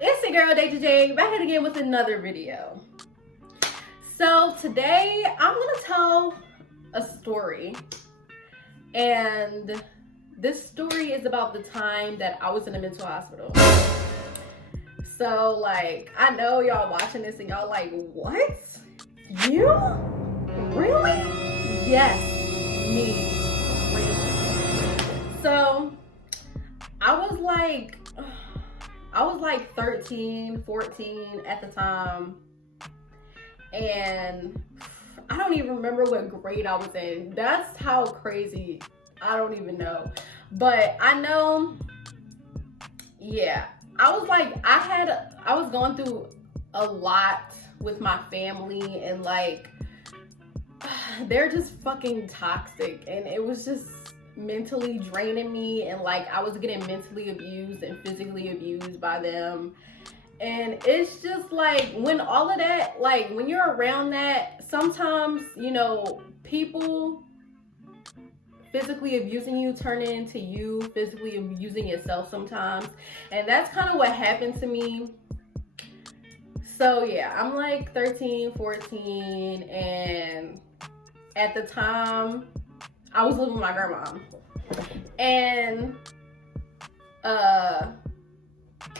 It's your girl Deja J, back at again with another video. So today I'm gonna tell a story, and this story is about the time that I was in a mental hospital. So like, I know y'all watching this and y'all like, what? You? Really? Yes, me. Really. So I was like 13, 14 at the time, and I don't even remember what grade I was in. That's how crazy. I don't even know. But I know, yeah, I was going through a lot with my family, and like, they're just fucking toxic, and it was just mentally draining me, and like I was getting mentally abused and physically abused by them. And it's just like, when all of that, like when you're around that, sometimes, you know, people physically abusing you turn into you physically abusing yourself sometimes. And that's kind of what happened to me. So yeah, I'm like 13, 14, and at the time I was living with my grandma. And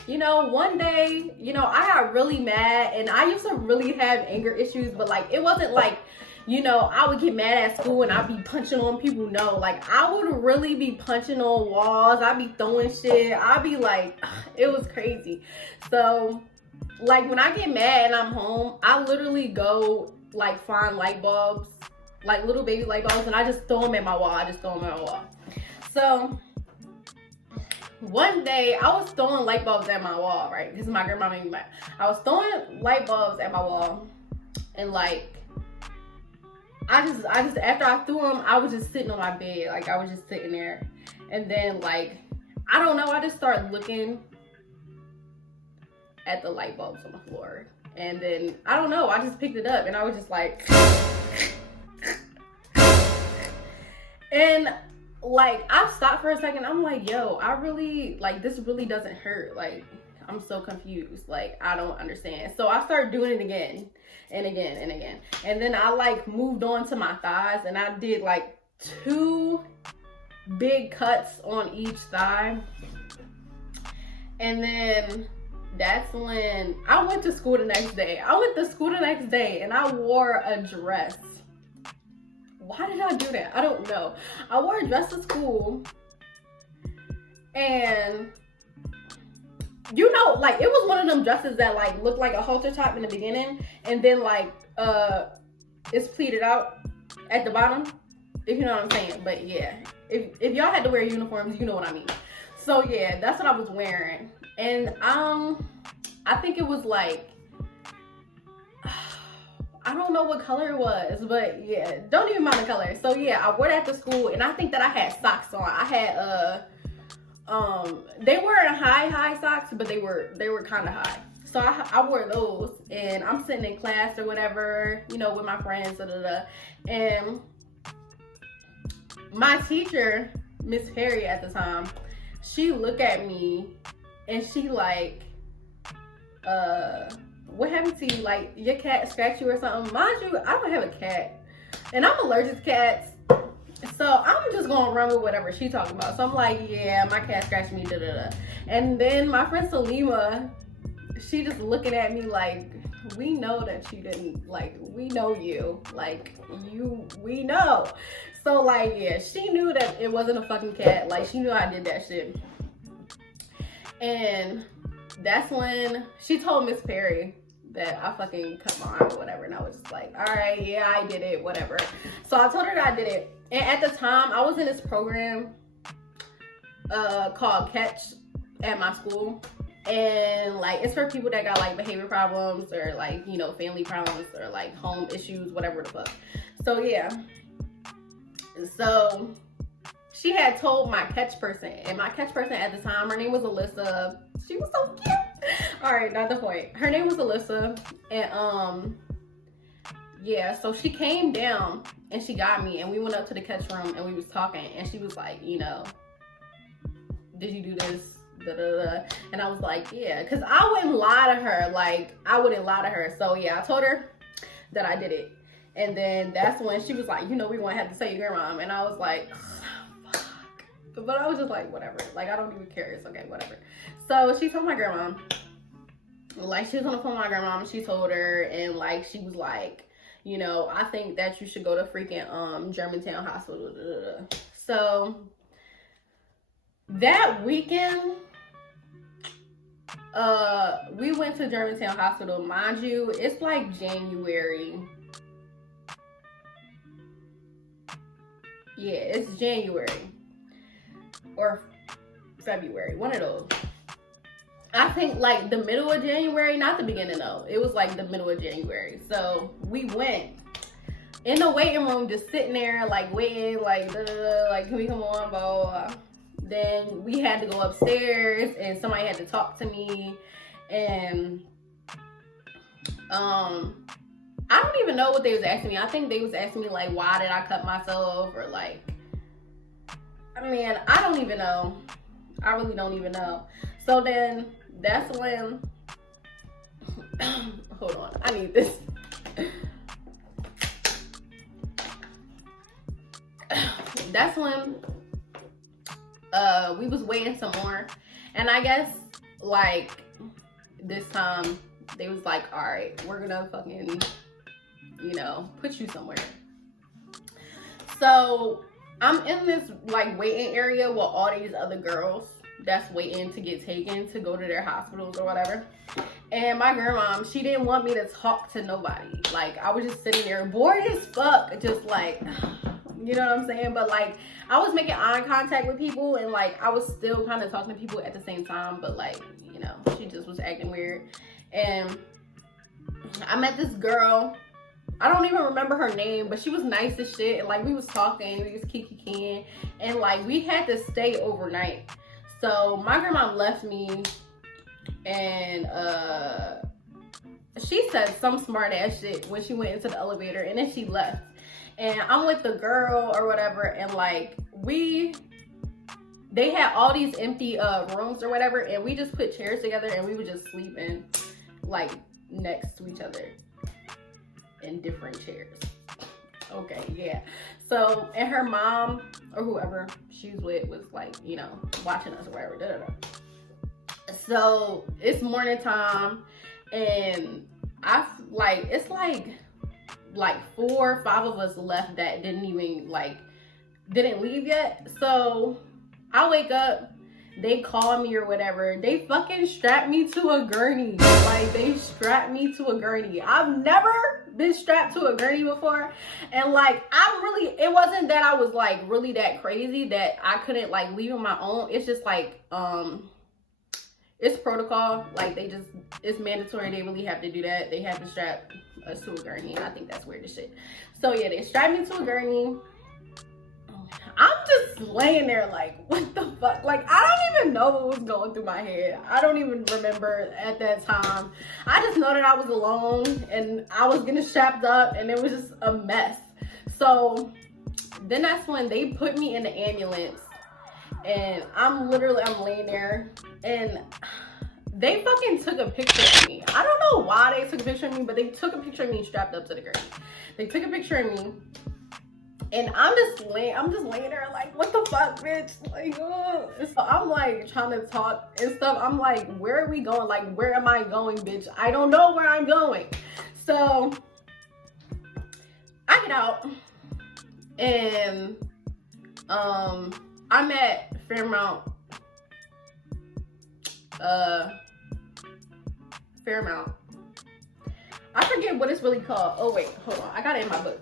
you know, one day, you know, I got really mad, and I used to really have anger issues, but like, it wasn't like, you know, I would get mad at school and I'd be punching on people. No, like, I would really be punching on walls. I'd be throwing shit. I'd be like, it was crazy. So like, when I get mad and I'm home, I literally go like find light bulbs, like little baby light bulbs, and I just throw them at my wall. So one day I was throwing light bulbs at my wall, right? Because my grandma made me mad. I was throwing light bulbs at my wall, and like, I just after I threw them, I was just sitting on my bed. Like, I was just sitting there. And then like, I don't know, I just started looking at the light bulbs on the floor. And then, I don't know, I just picked it up and I was just like, and like, I stopped for a second. I'm like, yo, I really, like, this really doesn't hurt. Like, I'm so confused. Like, I don't understand. So I started doing it again and again and again. And then I like moved on to my thighs, and I did like 2 big cuts on each thigh. And then that's when I went to school the next day. And I wore a dress. Why did I do that? I don't know. I wore a dress to school, and you know, like, it was one of them dresses that like looked like a halter top in the beginning, and then like it's pleated out at the bottom, if you know what I'm saying. But yeah, if y'all had to wear uniforms, you know what I mean. So yeah, that's what I was wearing. And I think it was like, I don't know what color it was, but yeah, don't even mind the color. So yeah, I wore that to school, and I think that I had socks on. I had they weren't high socks, but they were kind of high. So I wore those, and I'm sitting in class or whatever, you know, with my friends, and my teacher, Miss Perry at the time, she looked at me and she like, what happened to you? Like, your cat scratched you or something? Mind you, I don't have a cat, and I'm allergic to cats. So I'm just gonna run with whatever she's talking about. So I'm like, yeah, my cat scratched me, And then my friend Salima, she just looking at me like, we know that you didn't, like, we know you, like, we know. So like, yeah, she knew that it wasn't a fucking cat. Like, she knew I did that shit. And that's when she told Miss Perry that I fucking cut my arm or whatever. And I was just like, all right, yeah, I did it, whatever. So I told her that I did it. And at the time, I was in this program called Catch at my school. And like, it's for people that got like behavior problems, or like, you know, family problems, or like home issues, whatever the fuck. So yeah. So she had told my catch person, and my catch person at the time, her name was Alyssa. She was so cute. All right, not the point. Her name was Alyssa, and yeah, so she came down and she got me, and we went up to the catch room and we was talking, and she was like, you know, did you do this da, da, da. And I was like, yeah, because I wouldn't lie to her. Like, I wouldn't lie to her. So yeah, I told her that I did it. And then that's when she was like, you know, we won't have to tell your grandma. And I was like, oh, fuck. But I was just like, whatever. Like, I don't even care. It's okay, whatever. So she told my grandma. Like, she was on the phone with my grandma, and she told her, and like, she was like, you know, I think that you should go to freaking Germantown Hospital. So that weekend, we went to Germantown Hospital. Mind you, it's like January. Yeah, it's January or February, one of those. I think like the middle of January, not the beginning though. It was like the middle of January. So we went in the waiting room, just sitting there, like waiting, like, like, can we come on, blah, blah, blah. Then we had to go upstairs, and somebody had to talk to me, and I don't even know what they was asking me. I think they was asking me like, why did I cut myself, or like, I mean, I don't even know. I really don't even know. So then that's when, hold on, I need this. That's when we was waiting some more, and I guess like this time they was like, all right, we're gonna fucking, you know, put you somewhere. So I'm in this like waiting area with all these other girls that's waiting to get taken to go to their hospitals or whatever. And my grandma, she didn't want me to talk to nobody. Like, I was just sitting there bored as fuck, just like, you know what I'm saying? But like, I was making eye contact with people, and like, I was still kind of talking to people at the same time, but like, you know, she just was acting weird. And I met this girl. I don't even remember her name, but she was nice as shit. And like, we was talking, we was kikiing, and like, we had to stay overnight. So my grandma left me, and she said some smart ass shit when she went into the elevator, and then she left. And I'm with the girl or whatever, and like, they had all these empty rooms or whatever, and we just put chairs together, and we would just sleep in like next to each other in different chairs. Okay, yeah. So, and her mom or whoever she was with was like, you know, watching us or whatever. Da, da, da. So it's morning time, and it's like 4 or 5 of us left that didn't leave yet. So I wake up, they call me or whatever. They fucking strapped me to a gurney. Like, they strapped me to a gurney. I've never been strapped to a gurney before. And like, it wasn't that I was like really that crazy that I couldn't like leave on my own. It's just like, it's protocol. Like, it's mandatory. They really have to do that. They have to strap us to a gurney. And I think that's weird as shit. So yeah, they strapped me to a gurney. I'm just laying there like, what the fuck? Like, I don't even know what was going through my head. I don't even remember at that time. I just know that I was alone, and I was getting strapped up, and it was just a mess. So then that's when they put me in the ambulance, and I'm laying there, and they fucking took a picture of me. I don't know why they took a picture of me, but they took a picture of me strapped up to the gurney. They took a picture of me. And I'm just laying there like, what the fuck, bitch? Like, oh. So I'm like trying to talk and stuff. I'm like, where are we going? Like, where am I going, bitch? I don't know where I'm going. So I get out, and I'm at Fairmount. I forget what it's really called. Oh wait, hold on. I got it in my book.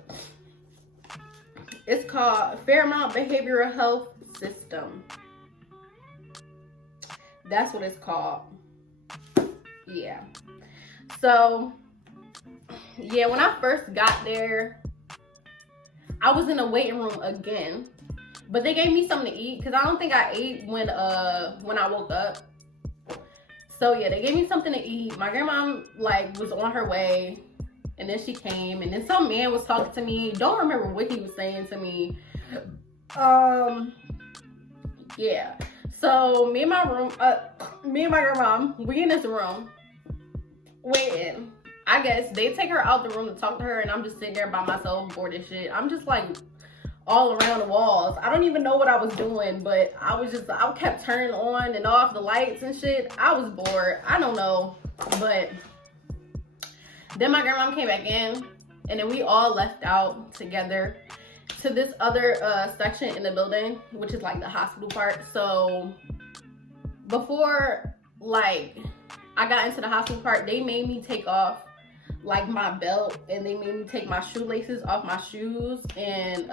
It's called Fairmount Behavioral Health System. That's what it's called. Yeah. So, yeah, when I first got there, I was in a waiting room again. But they gave me something to eat, because I don't think I ate when I woke up. So yeah, they gave me something to eat. My grandma like was on her way. And then she came, and then some man was talking to me. Don't remember what he was saying to me. Yeah. So me and my grandma, we in this room waiting. I guess they take her out the room to talk to her, and I'm just sitting there by myself, bored as shit. I'm just like all around the walls. I don't even know what I was doing, but I kept turning on and off the lights and shit. I was bored. I don't know. But then my grandma came back in, and then we all left out together to this other section in the building, which is like the hospital part. So before like I got into the hospital part, they made me take off like my belt, and they made me take my shoelaces off my shoes, and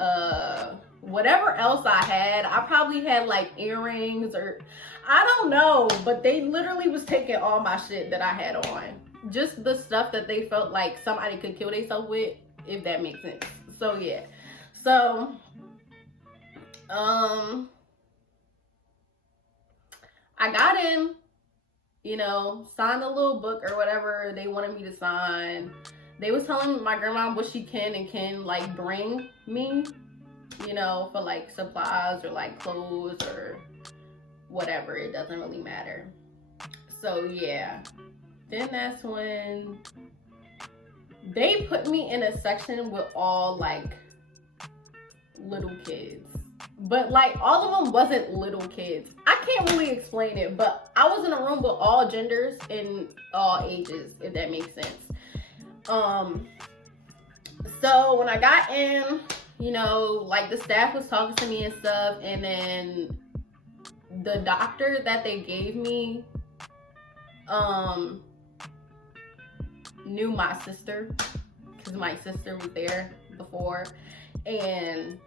whatever else I had. I probably had like earrings, or I don't know, but they literally was taking all my shit that I had on, just the stuff that they felt like somebody could kill themselves with, if that makes sense. So yeah, so I got in, you know, signed a little book or whatever they wanted me to sign. They was telling my grandma what she can and can like bring me, you know, for like supplies or like clothes or whatever. It doesn't really matter. So yeah, then that's when they put me in a section with all like little kids. But like all of them wasn't little kids. I can't really explain it, but I was in a room with all genders and all ages, if that makes sense. So when I got in, you know, like the staff was talking to me and stuff, and then the doctor that they gave me knew my sister, because my sister was there before. And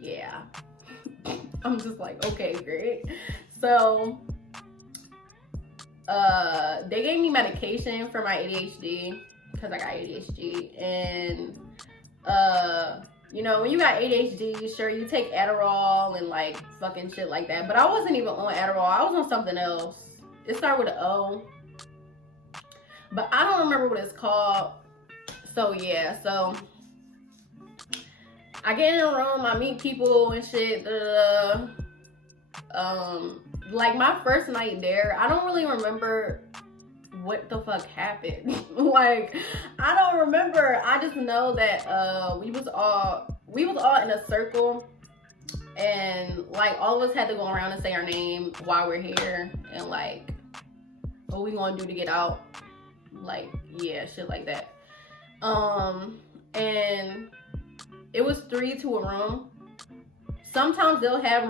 yeah, I'm just like, okay, great. So they gave me medication for my ADHD, because I got ADHD. And you know, when you got ADHD, sure, you take Adderall and like fucking shit like that, but I wasn't even on Adderall. I was on something else. It started with an O, but I don't remember what it's called. So yeah, so I get in a room, I meet people and shit. Like my first night there, I don't really remember what the fuck happened. Like, I don't remember. I just know that we was all in a circle, and like all of us had to go around and say our name while we're here, and like what we gonna do to get out, like, yeah, shit like that. And it was 3 to a room. Sometimes they'll have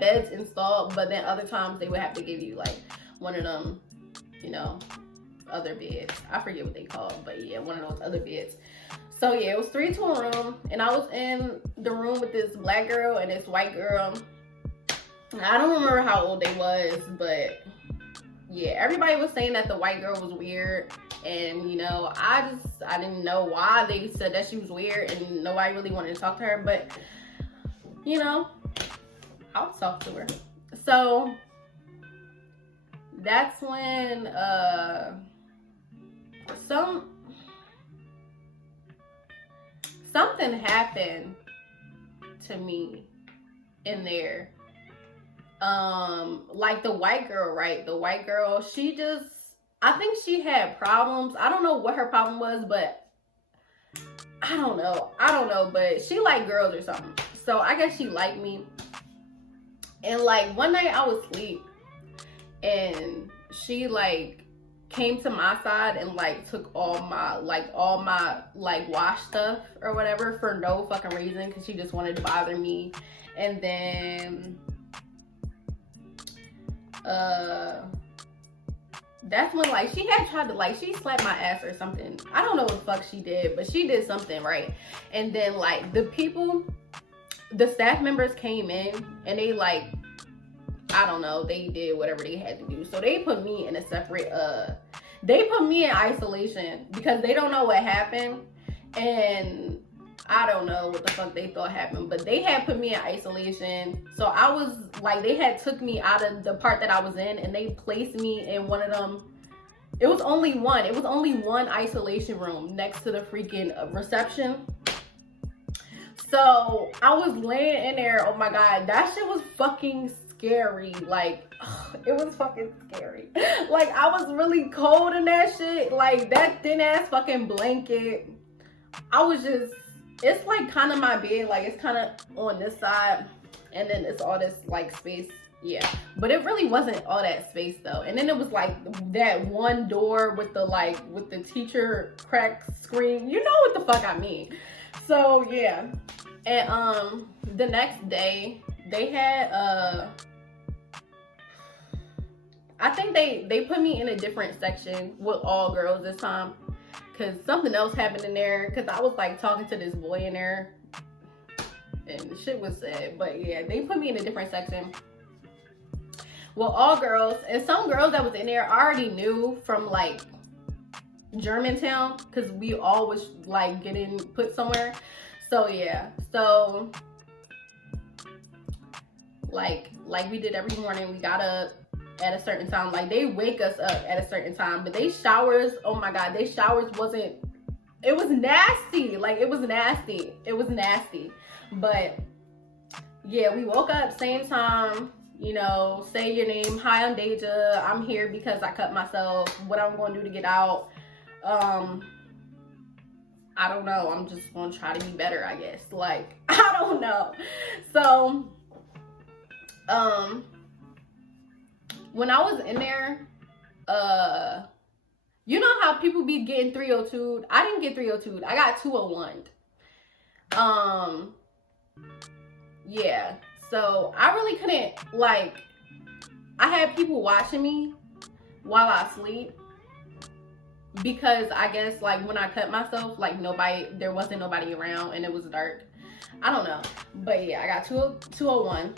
beds installed, but then other times they would have to give you like one of them, you know, other beds. I forget what they call it, but yeah, one of those other beds. So yeah, it was 3 to a room, and I was in the room with this black girl and this white girl. I don't remember how old they was, but yeah, everybody was saying that the white girl was weird. And you know, I didn't know why they said that she was weird, and nobody really wanted to talk to her, but you know, I'll talk to her. So that's when something happened to me in there. Like the white girl, right? The white girl, I think she had problems. I don't know what her problem was, but I don't know, but she liked girls or something. So I guess she liked me. And like one night I was asleep, and she like came to my side and like took all my wash stuff or whatever for no fucking reason, because she just wanted to bother me. And then that's when like she had tried to like, she slapped my ass or something. I don't know what the fuck she did, but she did something, right? And then like the staff members came in, and they like, I don't know, they did whatever they had to do. So they put me in a separate they put me in isolation, because they don't know what happened, and I don't know what the fuck they thought happened, but they had put me in isolation. So I was like, they had took me out of the part that I was in, and they placed me in one of them. It was only one isolation room next to the freaking reception. So I was laying in there. Oh my God, that shit was fucking scary. Like, ugh, it was fucking scary. Like, I was really cold in that shit. Like, that thin ass fucking blanket. I was just, it's like kind of my bed. Like, it's kind of on this side. And then it's all this like space. Yeah. But it really wasn't all that space though. And then it was like that one door with the like, with the teacher crack screen. You know what the fuck I mean. So yeah. And the next day they had I think they put me in a different section with all girls this time, because something else happened in there, because I was like talking to this boy in there and the shit was sad. But yeah, they put me in a different section with all girls, and some girls that was in there I already knew from like Germantown, because we all was like getting put somewhere. So yeah, so like we did every morning. We got up at a certain time. Like, they wake us up at a certain time, but they showers, oh my God, they showers wasn't, it was nasty. Like, it was nasty. It was nasty. But yeah, we woke up same time, you know, say your name. Hi, I'm Deja. I'm here because I cut myself. What I'm going to do to get out? I don't know. I'm just going to try to be better, I guess. Like, I don't know. So, when I was in there, you know how people be getting 302'd? I didn't get 302'd. I got 201'd. Yeah. So, I really couldn't, like, I had people watching me while I sleep. Because I guess, like, when I cut myself, like, there wasn't nobody around and it was dark. I don't know. But yeah, I got 201.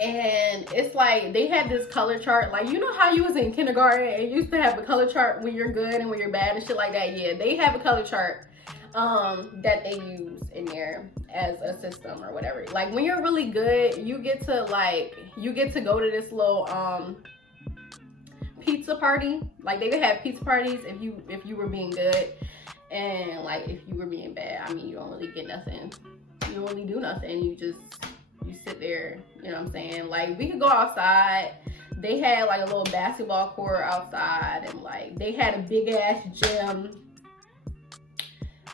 And it's like, they had this color chart. Like, you know how you was in kindergarten and you used to have a color chart when you're good and when you're bad and shit like that? Yeah, they have a color chart that they use in there as a system or whatever. Like, when you're really good, you get to go to this little, pizza party. Like, they would have pizza parties if you were being good, and like if you were being bad, I mean, you don't really get nothing. You don't really do nothing. You sit there, you know what I'm saying? Like, we could go outside. They had like a little basketball court outside, and like they had a big ass gym.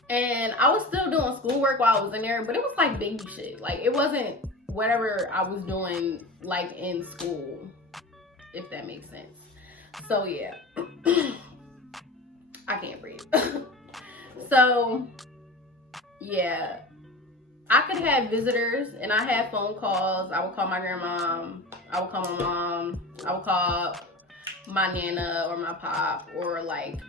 And I was still doing schoolwork while I was in there, but it was like baby shit. Like, it wasn't whatever I was doing like in school, if that makes sense. So yeah, I can't breathe. So yeah, I could have visitors and I had phone calls. I would call my grandma, I would call my mom, I would call my nana or my pop or like,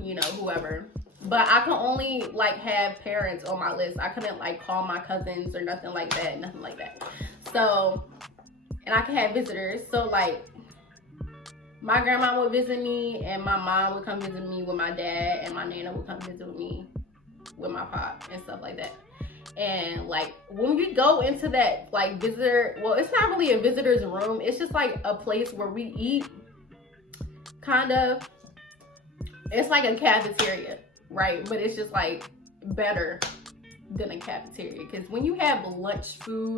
you know, whoever. But I could only like have parents on my list. I couldn't like call my cousins or nothing like that, So, and I could have visitors. So like, my grandma would visit me, and my mom would come visit me with my dad, and my nana would come visit me with my pop and stuff like that. And like, when we go into that like visitor, well, it's not really a visitor's room. It's just like a place where we eat, kind of. It's like a cafeteria, right? But it's just like better than a cafeteria, because when you have lunch food